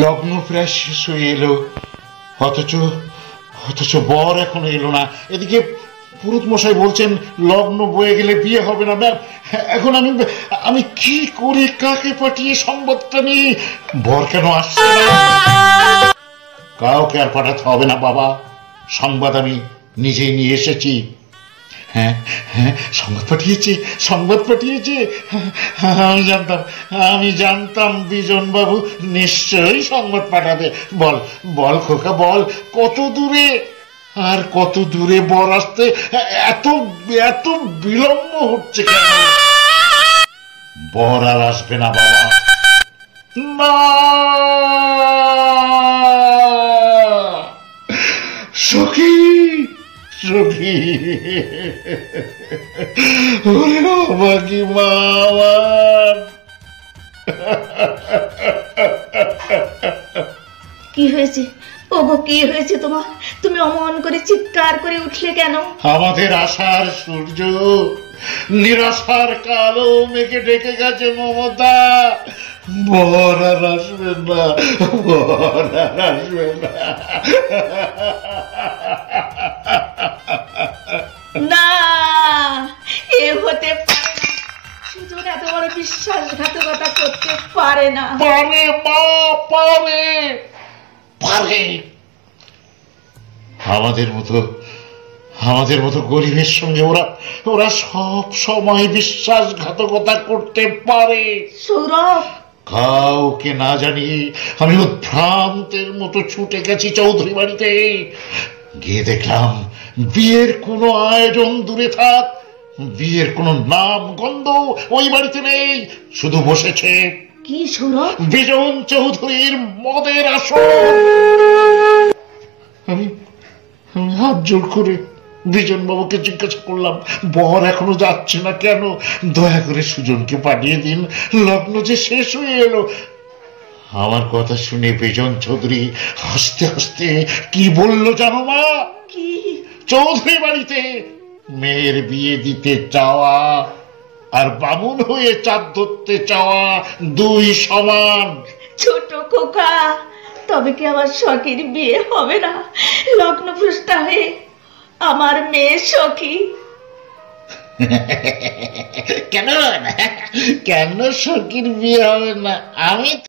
লগ্ন প্রায় শেষ হয়ে এলো, অথচ অথচ বর এখনো এলো না। এদিকে পুরোহিত মশাই বলছেন লগ্ন বয়ে গেলে বিয়ে হবে না। ম্যাম, এখন আমি আমি কি করে কাকে পাঠিয়ে সংবাদটা নিই? বর কেন আসছে না? কাউকে আর পাঠাতে হবে না বাবা, সংবাদ আমি নিজেই নিয়ে এসেছি। হ্যাঁ হ্যাঁ, সংবাদ পাঠিয়েছে, সংবাদ পাঠিয়েছে। আমি জানতাম বিজন বাবু নিশ্চয়ই সংবাদ পাঠাবে। বল বল খোকা, বল কত দূরে, আর কত দূরে বর আসতে এত এত বিলম্ব হচ্ছে কেন? বর আর আসবে না বাবা, না। সখী, সখী, ওরে বাকি মা আমার। কি হয়েছে ওগো, কি হয়েছে তোমার? তুমি অমন করে চিৎকার করে উঠলে কেন? আমাদের আশার সূর্য নিরাশার কালো মেঘে ঢেকে গেছে মমতা। বর আর আসবে না, বর আর আসবে না। না, এ হতে পারে না। সুজন এত বড় বিশ্বাসঘাতকতা করতে পারে না। পারে মা, পারে পারে। আমাদের মতো গরিবের সঙ্গে ওরা ওরা সব সময় বিশ্বাসঘাতকতা করতে পারে। সৌরভ, কাউকে না জানিয়ে আমি উদ্ভ্রান্তের মতো ছুটে গেছি চৌধুরী বাড়িতে। গিয়ে দেখলাম বিয়ের কোনো আয়োজন দূরে থাক, বিয়ের কোনো নাম গন্ধ ওই বাড়িতে নেই। শুধু বসেছে কি সৌরভ? বিজন চৌধুরীর মদের আসর। আমি আমি হাত জোড় করে বিজন বাবুকে জিজ্ঞাসা করলাম, বর এখনো যাচ্ছে না কেন? দয়া করে সুজনকে পাঠিয়ে দিন, লগ্ন যে শেষ হয়ে এলো। আমার কথা শুনে বিজন চৌধুরী হাসতে হাসতে কি বলল জানো মা? কি? চৌধুরী বাড়িতে মেয়ের বিয়ে দিতে চাওয়া আর বামুন হয়ে চাঁদ ধরতে চাওয়া দুই সমান। ছোট খোকা, তবে কি আমার সখীর বিয়ে হবে না লগ্ন ভ্রষ্টা হয়ে? আমার মেয়ে সখী। কেন কেন সখীর বিয়ে হবে না? আমি